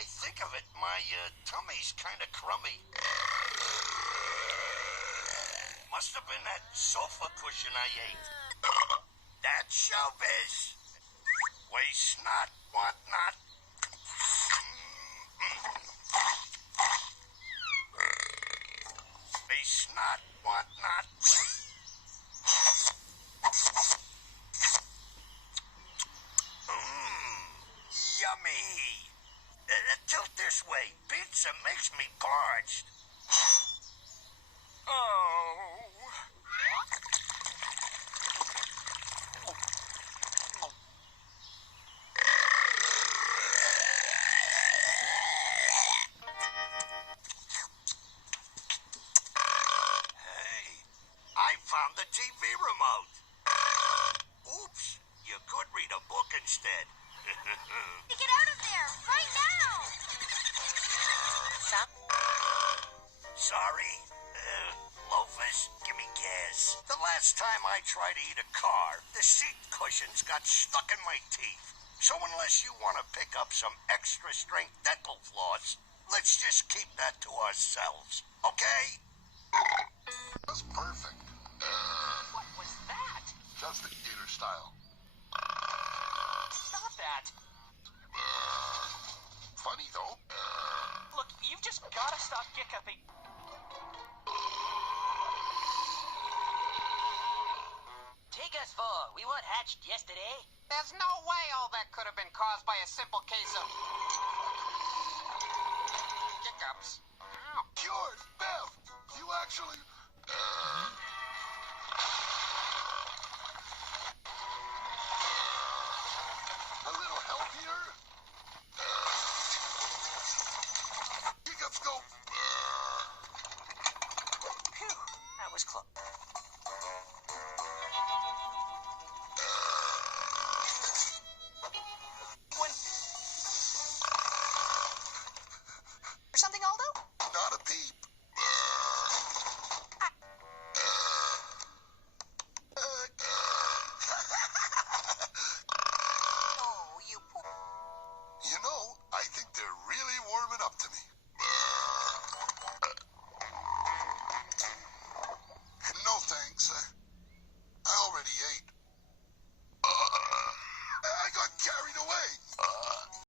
I think of it, my tummy's kind of crummy. Must have been that sofa cushion I ate. That's showbiz. Waste not, want not. Waste not, want not. Yummy. Tilt this way. Pizza makes me parched. Oh. Hey, I found the TV remote. Oops, you could read a book instead. Get out of there, right now! Sorry. Loafers, give me gas. The last time I tried to eat a car, the seat cushions got stuck in my teeth. So unless you want to pick up some extra strength dental floss, let's just keep that to ourselves, okay? That's perfect. What was that? Just the gator style. Stop that. Funny though. Look, you've just gotta stop hiccuping. Take us for, we weren't hatched yesterday. There's no way all that could have been caused by a simple case of hiccups. Ow. Yours, Bev. You actually